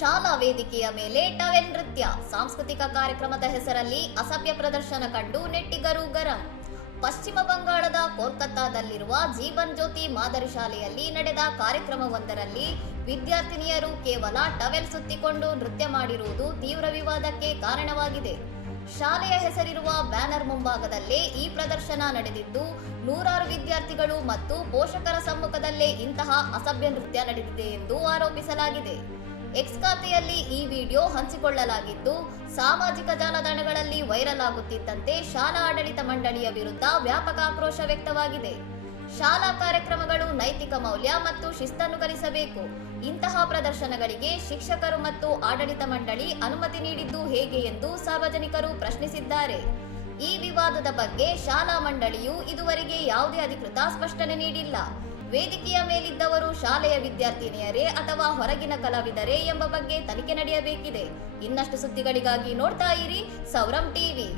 ಶಾಲಾ ವೇದಿಕೆಯ ಮೇಲೆ ಟವೆಲ್ ನೃತ್ಯ, ಸಾಂಸ್ಕೃತಿಕ ಕಾರ್ಯಕ್ರಮದ ಹೆಸರಲ್ಲಿ ಅಸಭ್ಯ ಪ್ರದರ್ಶನ ಕಂಡು ನೆಟ್ಟಿಗರು ಗರಂ. ಪಶ್ಚಿಮ ಬಂಗಾಳದ ಕೋಲ್ಕತ್ತಾದಲ್ಲಿರುವ ಜೀವನ್ ಜ್ಯೋತಿ ಮಾದರಿ ಶಾಲೆಯಲ್ಲಿ ನಡೆದ ಕಾರ್ಯಕ್ರಮವೊಂದರಲ್ಲಿ ವಿದ್ಯಾರ್ಥಿನಿಯರು ಕೇವಲ ಟವೆಲ್ ಸುತ್ತಿಕೊಂಡು ನೃತ್ಯ ಮಾಡಿರುವುದು ತೀವ್ರ ವಿವಾದಕ್ಕೆ ಕಾರಣವಾಗಿದೆ. ಶಾಲೆಯ ಹೆಸರಿರುವ ಬ್ಯಾನರ್ ಮುಂಭಾಗದಲ್ಲೇ ಈ ಪ್ರದರ್ಶನ ನಡೆದಿದ್ದು, ನೂರಾರು ವಿದ್ಯಾರ್ಥಿಗಳು ಮತ್ತು ಪೋಷಕರ ಸಮ್ಮುಖದಲ್ಲೇ ಇಂತಹ ಅಸಭ್ಯ ನೃತ್ಯ ನಡೆದಿದೆ ಎಂದು ಆರೋಪಿಸಲಾಗಿದೆ. ಎಕ್ಸ್ ಖಾತೆಯಲ್ಲಿ ಈ ವಿಡಿಯೋ ಹಂಚಿಕೊಳ್ಳಲಾಗಿದ್ದು, ಸಾಮಾಜಿಕ ಜಾಲತಾಣಗಳಲ್ಲಿ ವೈರಲ್ ಆಗುತ್ತಿದ್ದಂತೆ ಶಾಲಾ ಆಡಳಿತ ಮಂಡಳಿಯ ವಿರುದ್ಧ ವ್ಯಾಪಕ ಆಕ್ರೋಶ ವ್ಯಕ್ತವಾಗಿದೆ. ಶಾಲಾ ಕಾರ್ಯಕ್ರಮಗಳು ನೈತಿಕ ಮೌಲ್ಯ ಮತ್ತು ಶಿಸ್ತನ್ನು ಕಲಿಸಬೇಕು. ಇಂತಹ ಪ್ರದರ್ಶನಗಳಿಗೆ ಶಿಕ್ಷಕರು ಮತ್ತು ಆಡಳಿತ ಮಂಡಳಿ ಅನುಮತಿ ನೀಡಿದ್ದು ಹೇಗೆ ಎಂದು ಸಾರ್ವಜನಿಕರು ಪ್ರಶ್ನಿಸಿದ್ದಾರೆ. ಈ ವಿವಾದದ ಬಗ್ಗೆ ಶಾಲಾ ಮಂಡಳಿಯು ಇದುವರೆಗೆ ಯಾವುದೇ ಅಧಿಕೃತ ಸ್ಪಷ್ಟನೆ ನೀಡಿಲ್ಲ. ವೇದಿಕೆಯ ಮೇಲಿದ್ದವರು ಶಾಲೆಯ ವಿದ್ಯಾರ್ಥಿನಿಯರೇ ಅಥವಾ ಹೊರಗಿನ ಕಲಾವಿದರೇ ಎಂಬ ಬಗ್ಗೆ ತನಿಖೆ ನಡೆಯಬೇಕಿದೆ. ಇನ್ನಷ್ಟು ಸುದ್ದಿಗಳಿಗಾಗಿ ನೋಡ್ತಾ ಇರಿ ಸೌರಂ ಟಿವಿ.